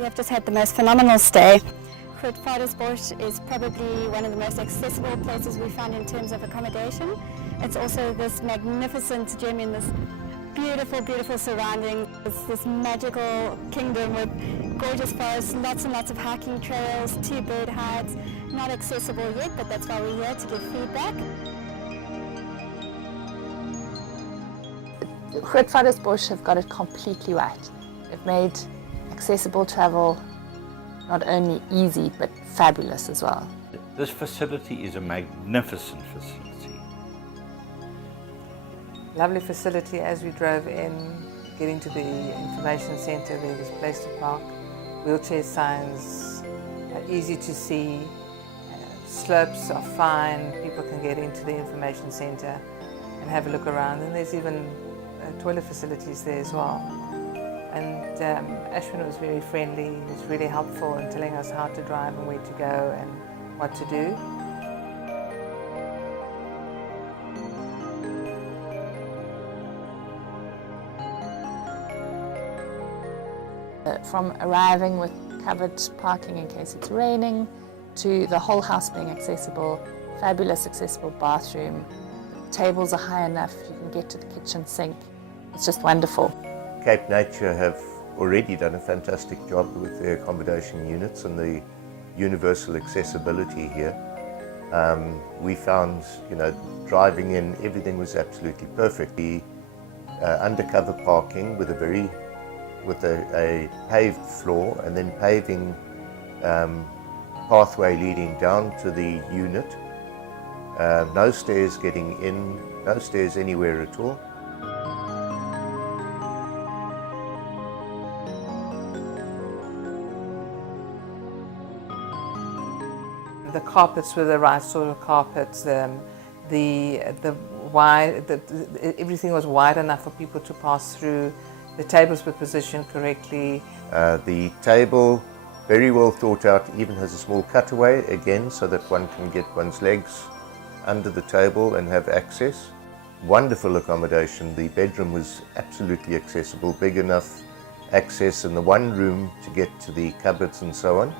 We have just had the most phenomenal stay. Grootvadersbosch is probably one of the most accessible places we found in terms of accommodation. It's also this magnificent gem in this beautiful, beautiful surrounding. It's this magical kingdom with gorgeous forests, lots and lots of hiking trails, 2 bird hides. Not accessible yet, but that's why we're here to give feedback. Grootvadersbosch have got it completely right. They've made accessible travel not only easy but fabulous as well. This facility is a magnificent facility. Lovely facility. As we drove in, getting to the information centre, there was a place to park, wheelchair signs, easy to see, slopes are fine, people can get into the information centre and have a look around, and there's even toilet facilities there as well. And Ashwin was very friendly, he was really helpful in telling us how to drive and where to go and what to do. From arriving with covered parking in case it's raining, to the whole house being accessible, fabulous accessible bathroom, tables are high enough, you can get to the kitchen sink. It's just wonderful. Cape Nature have already done a fantastic job with their accommodation units and the universal accessibility here. We found, driving in, everything was absolutely perfect. The undercover parking with a paved floor and then paving pathway leading down to the unit. No stairs getting in, no stairs anywhere at all. The carpets were the right sort of carpets. Everything was wide enough for people to pass through. The tables were positioned correctly. The table, very well thought out, even has a small cutaway again so that one can get one's legs under the table and have access. Wonderful accommodation. The bedroom was absolutely accessible, big enough access in the one room to get to the cupboards and so on.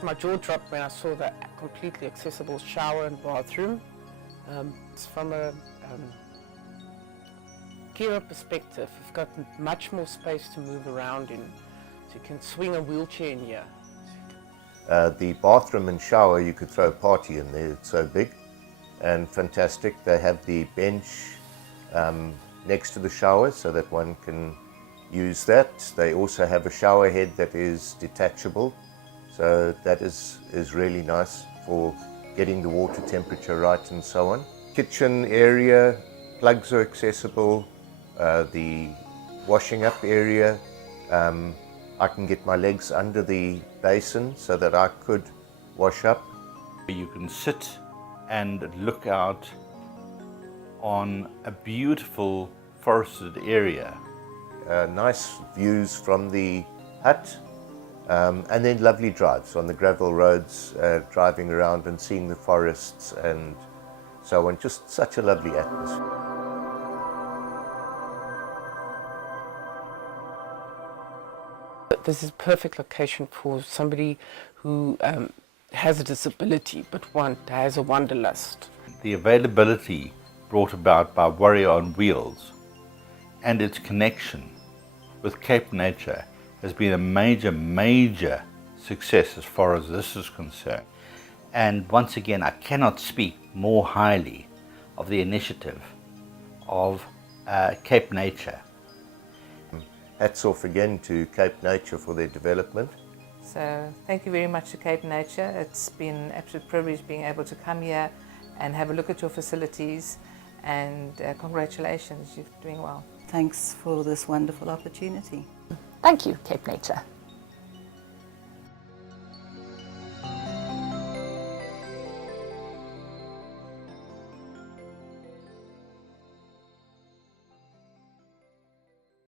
My jaw dropped when I saw the completely accessible shower and bathroom. It's from a carer perspective, you've got much more space to move around in. So you can swing a wheelchair in here. The bathroom and shower, you could throw a party in there, it's so big and fantastic. They have the bench next to the shower so that one can use that. They also have a shower head that is detachable. So that is really nice for getting the water temperature right and so on. Kitchen area, plugs are accessible. The washing up area, I can get my legs under the basin so that I could wash up. You can sit and look out on a beautiful forested area. Nice views from the hut. And then lovely drives on the gravel roads, driving around and seeing the forests and so on. Just such a lovely atmosphere. This is a perfect location for somebody who has a disability but has a wanderlust. The availability brought about by Warrior on Wheels and its connection with Cape Nature has been a major success as far as this is concerned. And once again, I cannot speak more highly of the initiative of Cape Nature. Hats off again to Cape Nature for their development. So thank you very much to Cape Nature. It's been an absolute privilege being able to come here and have a look at your facilities, and congratulations, you're doing well. Thanks for this wonderful opportunity. Thank you, Cape Nature.